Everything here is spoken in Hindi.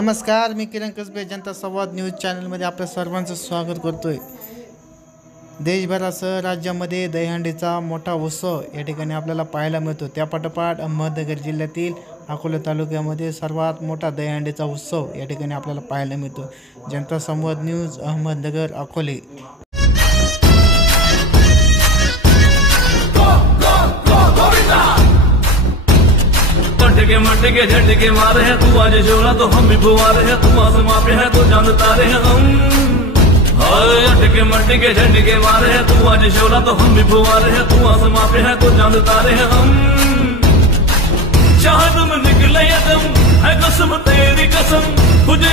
नमस्कार, मी किरण कसबे जनता संवाद न्यूज चॅनलमध्ये आपल्या सर्वांचं स्वागत करतोय। देशभरासह राज्यामध्ये दहीहंडीचा मोठा उत्सव या ठिकाणी आपल्याला पाहायला मिळतो। त्यापाठोपाठ अहमदनगर जिल्ह्यातील अकोले तालुक्यामध्ये सर्वात मोठा दहीहंडीचा उत्सव या ठिकाणी आपल्याला पाहायला मिळतो। जनता संवाद न्यूज अहमदनगर अकोले। मटके झटके मारे हैं तू आज शोला तो हम भी फुवारे हैं, तुम आसमां पे है तो चांद तारे हैं हम। हाय अटके मटके झटके मारे हैं तू आज शोला तो हम भी फुवारे हैं, तू आसमां पे है तो चांद तारे हैं हम। चाहे तुम निकले दम है कसम तेरी कसम तुझे